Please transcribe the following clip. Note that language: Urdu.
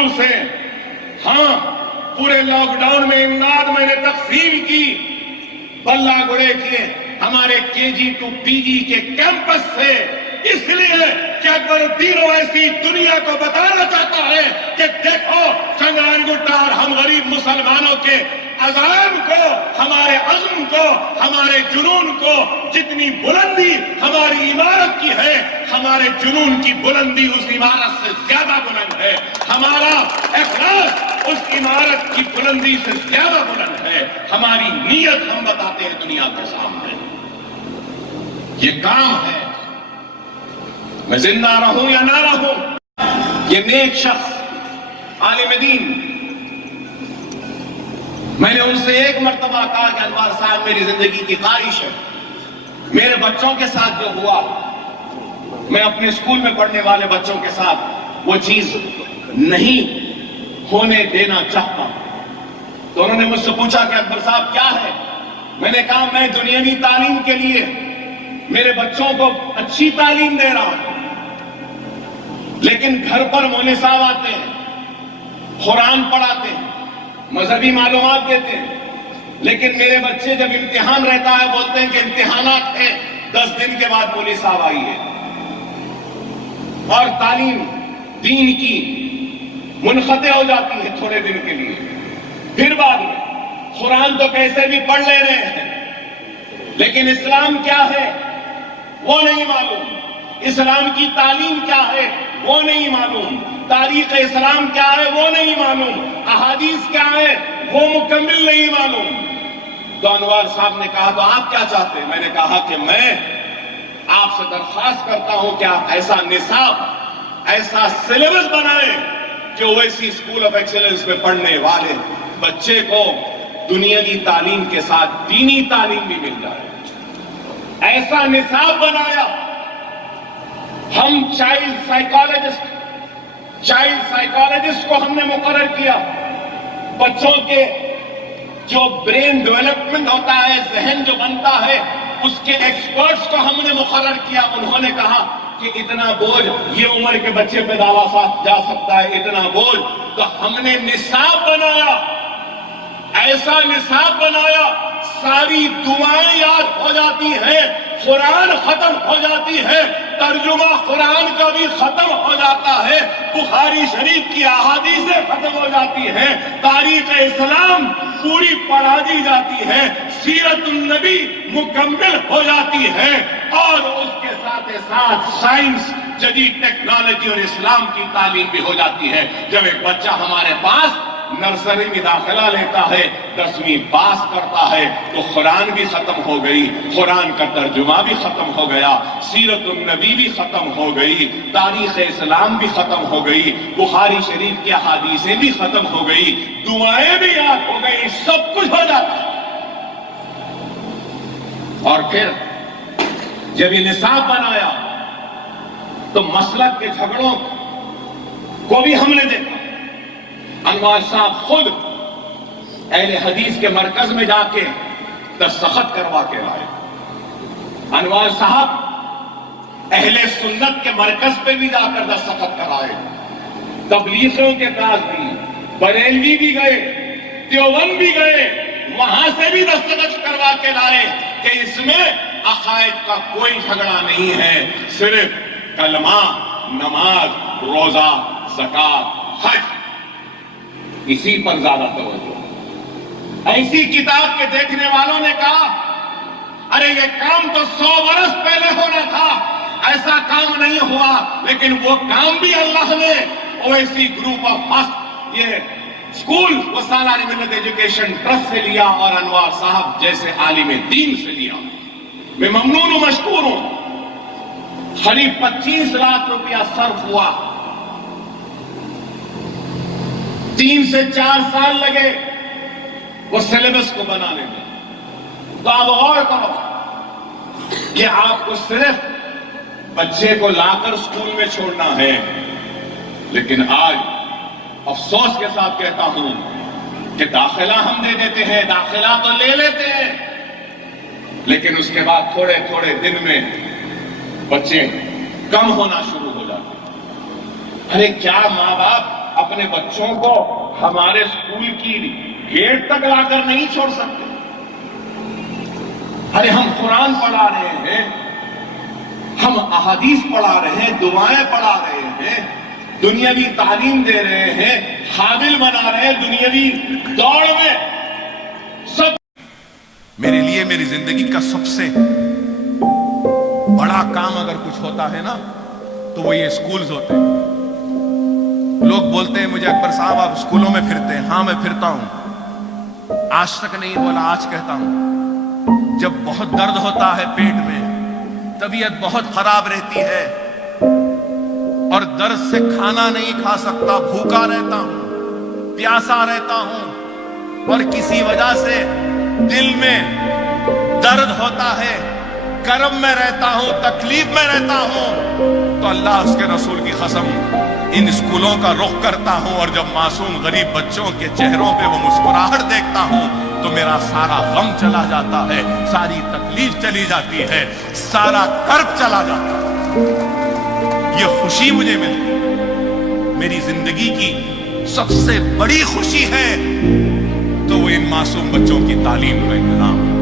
اسکول سے. ہاں پورے لاک ڈاؤن میں امداد میں نے تقسیم کی بلہ گڑے کے ہمارے KG to PG کے کیمپس سے، اس لیے کہ اکبر الدین اویسی دنیا کو بتانا چاہتا ہے کہ دیکھو چنگران گٹا اور ہم غریب مسلمانوں کے عزائم کو، ہمارے عزم کو، ہمارے جنون کو، جتنی بلندی ہماری عمارت کی ہے، ہمارے جنون کی بلندی اس عمارت سے زیادہ بلند ہے، ہمارا اخلاص اس عمارت کی بلندی سے زیادہ بلند ہے. ہماری نیت ہم بتاتے ہیں دنیا کے سامنے. یہ کام ہے، میں زندہ رہوں یا نہ رہوں. یہ نیک شخص عالم دین، میں نے ان سے ایک مرتبہ کہا کہ انوار صاحب میری زندگی کی خواہش ہے، میرے بچوں کے ساتھ جو ہوا میں اپنے اسکول میں پڑھنے والے بچوں کے ساتھ وہ چیز نہیں ہونے دینا چاہتا. تو انہوں نے مجھ سے پوچھا کہ اکبر صاحب کیا ہے؟ میں نے کہا میں دنیاوی تعلیم کے لیے میرے بچوں کو اچھی تعلیم دے رہا ہوں، لیکن گھر پر مولوی صاحب آتے ہیں، قرآن پڑھاتے ہیں، مذہبی معلومات دیتے ہیں، لیکن میرے بچے جب امتحان رہتا ہے بولتے ہیں کہ امتحانات ہیں، 10 دن کے بعد مولوی صاحب آئیے. اور تعلیم دین کی منقطع ہو جاتی ہے تھوڑے دن کے لیے، پھر بعد میں قرآن تو کیسے بھی پڑھ لے رہے ہیں، لیکن اسلام کیا ہے وہ نہیں معلوم، اسلام کی تعلیم کیا ہے وہ نہیں معلوم، تاریخ اسلام کیا ہے وہ نہیں معلوم، احادیث کیا ہے وہ مکمل نہیں معلوم. تو انوار صاحب نے کہا تو آپ کیا چاہتے ہیں؟ میں نے کہا کہ میں آپ سے درخواست کرتا ہوں کہ آپ ایسا نصاب، ایسا سلیبس بنائیں کہ اویسی اسکول آف ایکسیلنس میں پڑھنے والے بچے کو دنیا کی تعلیم کے ساتھ دینی تعلیم بھی مل جائے. ایسا نصاب بنایا. ہم چائلڈ سائیکالوجسٹ کو ہم نے مقرر کیا. بچوں کے جو برین ڈیولپمنٹ ہوتا ہے، ذہن جو بنتا ہے، اس کے ایکسپرٹس کو ہم نے مقرر کیا. انہوں نے کہا کہ اتنا بوجھ یہ عمر کے بچے پہ ڈالا جا سکتا ہے، اتنا بوجھ. تو ہم نے نصاب بنایا، ایسا نصاب بنایا ساری دعائیں یاد ہو جاتی ہیں، قرآن ختم ہو جاتی ہے، ترجمہ قرآن کا بھی ختم ہو جاتا ہے، بخاری شریف کی احادیثیں ختم ہو جاتی ہیں، تاریخ اسلام پوری پڑھا دی جاتی ہے، سیرت النبی مکمل ہو جاتی ہے، اور اس کے ساتھ ساتھ سائنس، جدید ٹیکنالوجی اور اسلام کی تعلیم بھی ہو جاتی ہے. جب ایک بچہ ہمارے پاس نرسری میں داخلہ لیتا ہے، 10ویں پاس کرتا ہے، تو قرآن بھی ختم ہو گئی، قرآن کا ترجمہ بھی ختم ہو گیا، سیرت النبی بھی ختم ہو گئی، تاریخ اسلام بھی ختم ہو گئی، بخاری شریف کی احادیثیں بھی ختم ہو گئی، دعائیں بھی یاد ہو گئی، سب کچھ ہو جاتا ہے. اور پھر جب یہ نصاب بنایا تو مسلک کے جھگڑوں کو بھی ہم نے دیکھا. انوار صاحب خود اہل حدیث کے مرکز میں جا کے دستخط کروا کے لائے. انوار صاحب اہل سنت کے مرکز پہ بھی جا کر دستخط کرائے. تبلیغیوں کے پاس بھی، بریلوی بھی گئے، دیوبند بھی گئے، وہاں سے بھی دستخط کروا کے لائے کہ اس میں عقائد کا کوئی جھگڑا نہیں ہے، صرف کلمہ، نماز، روزہ، زکات، حج، اسی پر زیادہ توجہ. ایسی کتاب کے دیکھنے والوں نے کہا ارے یہ کام تو 100 برس پہلے ہونا تھا، ایسا کام نہیں ہوا. لیکن وہ کام بھی اللہ نے اویسی گروپ آف فسٹ یہ اسکول و سالانہ ملت ایجوکیشن ٹرسٹ سے لیا اور انوار صاحب جیسے عالم دین سے لیا. میں ممنون و مشکور ہوں. قریب 25 لاکھ روپیہ صرف ہوا. 3 سے 4 سال لگے وہ سلیبس کو بنانے میں. تو آپ غور کرو کہ آپ کو صرف بچے کو لا کر اسکول میں چھوڑنا ہے، لیکن آج افسوس کے ساتھ کہتا ہوں کہ داخلہ ہم دے دیتے ہیں، داخلہ تو لے لیتے ہیں، لیکن اس کے بعد تھوڑے تھوڑے دن میں بچے کم ہونا شروع ہو جاتے ہیں. ارے کیا ماں باپ اپنے بچوں کو ہمارے اسکول کی گیٹ تک لا کر نہیں چھوڑ سکتے؟ ارے ہم قرآن پڑھا رہے ہیں، ہم احادیث پڑھا رہے ہیں، دعائیں پڑھا رہے ہیں، دنیاوی تعلیم دے رہے ہیں، حامل بنا رہے ہیں دنیاوی دوڑ میں سب۔ میرے لیے میری زندگی کا سب سے بڑا کام اگر کچھ ہوتا ہے نا تو وہ یہ اسکولز ہوتے ہیں۔ لوگ بولتے ہیں مجھے اکبر صاحب آپ اسکولوں میں پھرتے ہیں۔ ہاں میں پھرتا ہوں، آج تک نہیں بولا، آج کہتا ہوں۔ جب بہت درد ہوتا ہے پیٹ میں، طبیعت بہت خراب رہتی ہے اور درد سے کھانا نہیں کھا سکتا، بھوکا رہتا ہوں، پیاسا رہتا ہوں اور کسی وجہ سے دل میں درد ہوتا ہے، کرب میں رہتا ہوں، تکلیف میں رہتا ہوں، تو اللہ اس کے رسول کی قسم ان اسکولوں کا رخ کرتا ہوں، اور جب معصوم غریب بچوں کے چہروں پہ وہ مسکراہٹ دیکھتا ہوں تو میرا سارا غم چلا جاتا ہے، ساری تکلیف چلی جاتی ہے، سارا کرب چلا جاتا ہے۔ یہ خوشی مجھے ملتی ہے، میری زندگی کی سب سے بڑی خوشی ہے تو وہ ان معصوم بچوں کی تعلیم کا انتظام ہے۔